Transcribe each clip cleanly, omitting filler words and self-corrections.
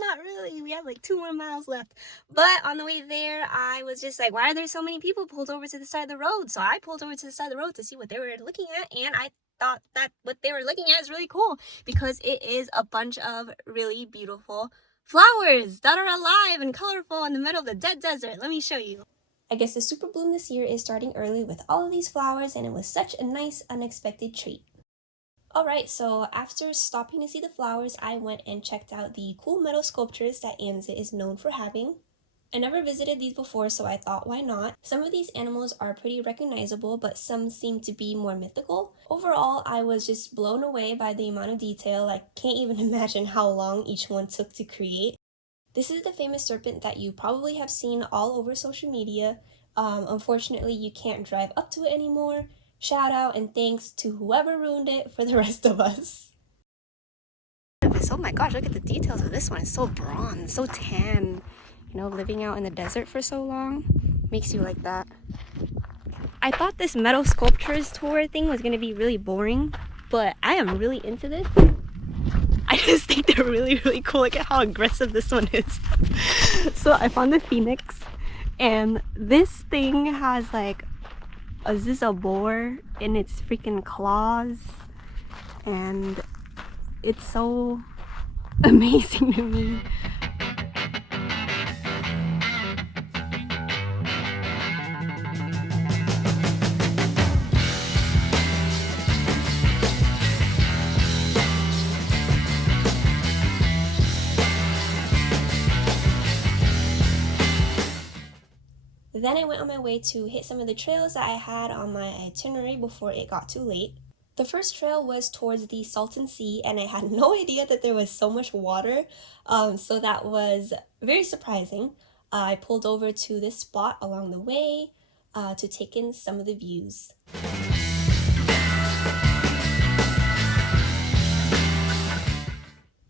not really. We have like 2 more miles left. But on the way there, I was just like, why are there so many people pulled over to the side of the road? So I pulled over to the side of the road to see what they were looking at, and I thought that what they were looking at is really cool because it is a bunch of really beautiful flowers that are alive and colorful in the middle of the dead desert. Let me show you. I guess the Superbloom this year is starting early with all of these flowers, and it was such a nice unexpected treat. Alright, so after stopping to see the flowers, I went and checked out the cool metal sculptures that Anza is known for having. I never visited these before, so I thought, why not? Some of these animals are pretty recognizable, but some seem to be more mythical. Overall, I was just blown away by the amount of detail. I can't even imagine how long each one took to create. This is the famous serpent that you probably have seen all over social media. Unfortunately, you can't drive up to it anymore. Shout out and thanks to whoever ruined it for the rest of us. Oh my gosh, look at the details of this one. It's so bronze, so tan. You know, living out in the desert for so long makes you like that. I thought this metal sculptures tour thing was going to be really boring, but I am really into this. I just think they're really, really cool. Look at how aggressive this one is. So I found the phoenix, and this thing has like is this a boar in its freaking claws, and it's so amazing to me. Then I went on my way to hit some of the trails that I had on my itinerary before it got too late. The first trail was towards the Salton Sea, and I had no idea that there was so much water, so that was very surprising. I pulled over to this spot along the way to take in some of the views.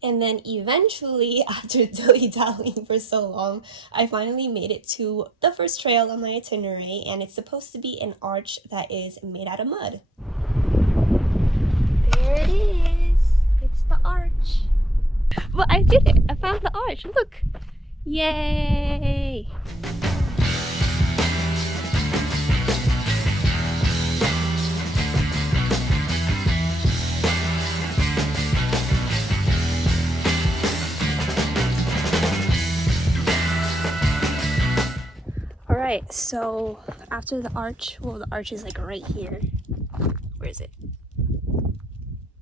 And then eventually, after dilly-dallying for so long, I finally made it to the first trail on my itinerary, and it's supposed to be an arch that is made out of mud. There it is! It's the arch. But I did it! I found the arch! Look! Yay! Alright, so after the arch, well, the arch is like right here. Where is it?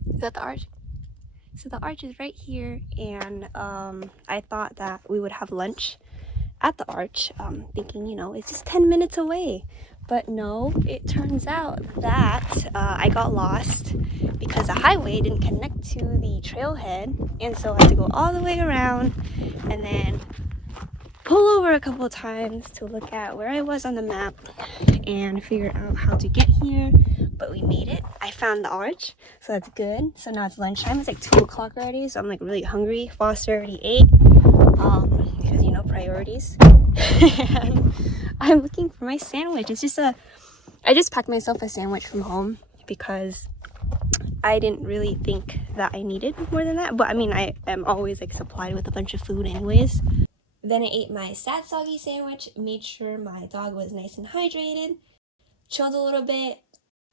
Is that the arch? So the arch is right here, and I thought that we would have lunch at the arch, thinking, you know, it's just 10 minutes away. But no, it turns out that I got lost because the highway didn't connect to the trailhead, and so I had to go all the way around and then pull over a couple of times to look at where I was on the map and figure out how to get here. But we made it. I found the arch, so that's good. So now it's lunchtime. It's like 2 o'clock already, so I'm like really hungry. Foster already ate, because, you know, priorities. And I'm looking for my sandwich. It's just I just packed myself a sandwich from home because I didn't really think that I needed more than that. But I mean, I am always like supplied with a bunch of food anyways. Then I ate my sad soggy sandwich, made sure my dog was nice and hydrated, chilled a little bit,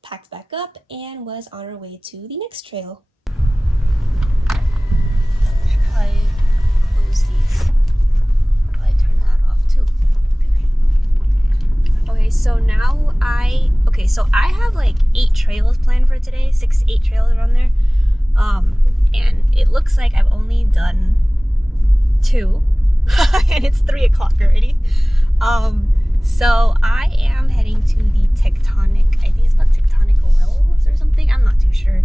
packed back up, and was on our way to the next trail. Should probably close these. Probably turn that off too. Okay, so now I have like 8 trails planned for today, 6 to 8 trails around there. And it looks like I've only done 2. And it's 3 o'clock already. So I am heading to the Tectonic, I think it's called Tectonic Wells or something, I'm not too sure.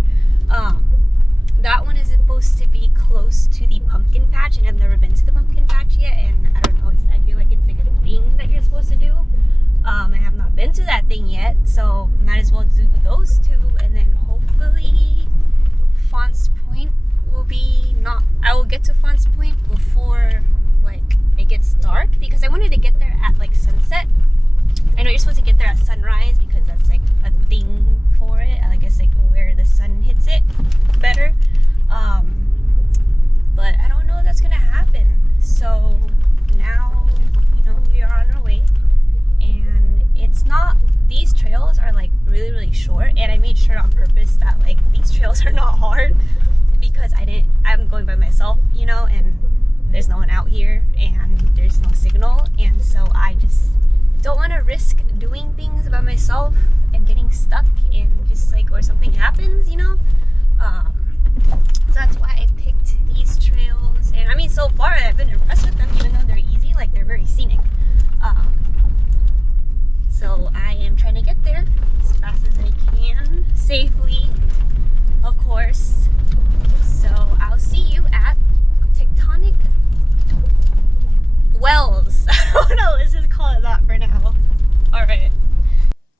That one is supposed to be close to the pumpkin patch, and I've never been to the pumpkin patch yet, and I don't know, I feel like it's like a thing that you're supposed to do. I have not been to that thing yet, so might as well do those 2, and then hopefully Fonts Point will be I will get to Fonts Point before like it gets dark, because I wanted to get there at like sunset. I know you're supposed to get there at sunrise because that's like a thing for it. I guess like where the sun hits it better. But I don't know if that's gonna happen. So now, you know, we are on our way, and it's not, these trails are like really, really short, and I made sure on purpose that like these trails are not hard because I'm going by myself, you know, and there's no one out here and there's no signal, and so I just don't want to risk doing things by myself and getting stuck and just like, or something happens, you know. So that's why I picked these trails, and I mean, so far I've been impressed with them, even though they're easy, like they're very scenic. So I am trying to get there as fast as I can, safely, of course. So I'll see you at Tectonic Wells. I don't know, let's just call it that for now. Alright.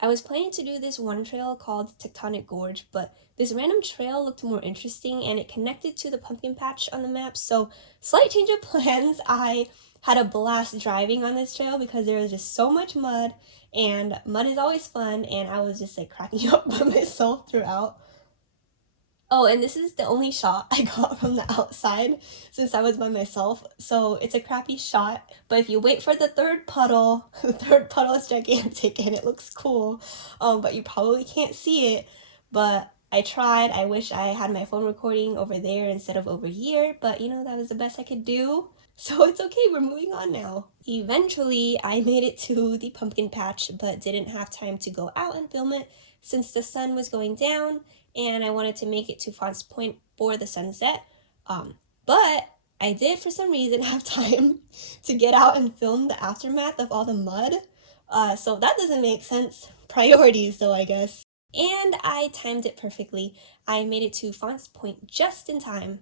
I was planning to do this one trail called Tectonic Gorge, but this random trail looked more interesting and it connected to the pumpkin patch on the map, so slight change of plans. I had a blast driving on this trail because there was just so much mud, and mud is always fun, and I was just like cracking up by myself throughout. Oh, and this is the only shot I got from the outside since I was by myself, so it's a crappy shot. But if you wait for the third puddle, the third puddle is gigantic and it looks cool, but you probably can't see it. But I tried. I wish I had my phone recording over there instead of over here, but you know, that was the best I could do. So it's okay, we're moving on now. Eventually, I made it to the pumpkin patch, but didn't have time to go out and film it since the sun was going down, and I wanted to make it to Fonts Point for the sunset. But I did, for some reason, have time to get out and film the aftermath of all the mud. So that doesn't make sense. Priorities, though, I guess. And I timed it perfectly. I made it to Fonts Point just in time.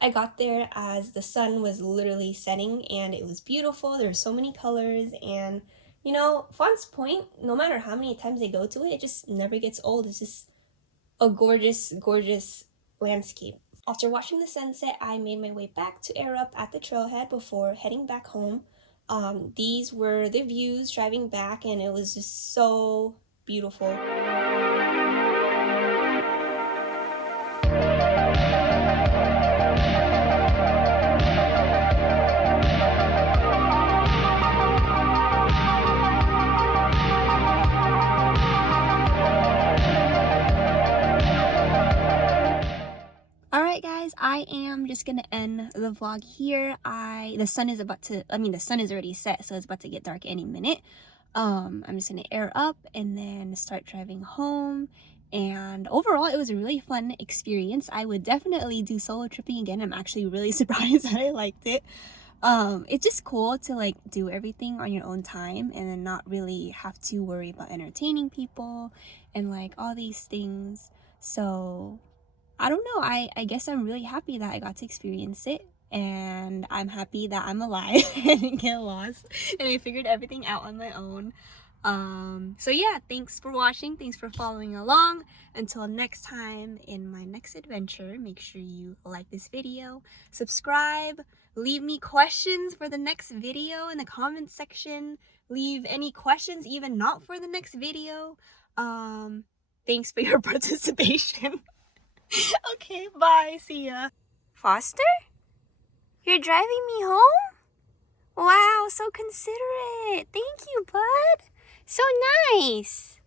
I got there as the sun was literally setting, and it was beautiful. There were so many colors, and you know, Fonts Point, no matter how many times I go to it, it just never gets old. It's just a gorgeous, gorgeous landscape. After watching the sunset, I made my way back to air up at the trailhead before heading back home. These were the views driving back, and it was just so beautiful. Alright guys, I am just gonna end the vlog here. The sun is already set, so it's about to get dark any minute. I'm just gonna air up and then start driving home. And overall, it was a really fun experience. I would definitely do solo tripping again. I'm actually really surprised that I liked it. It's just cool to like do everything on your own time and then not really have to worry about entertaining people and like all these things. So I don't know, I guess I'm really happy that I got to experience it, and I'm happy that I'm alive and didn't get lost and I figured everything out on my own. So yeah, thanks for watching, thanks for following along. Until next time in my next adventure, make sure you like this video, subscribe, leave me questions for the next video in the comments section, leave any questions even not for the next video. Thanks for your participation. Okay, bye. See ya. Foster? You're driving me home? Wow, so considerate. Thank you, bud. So nice.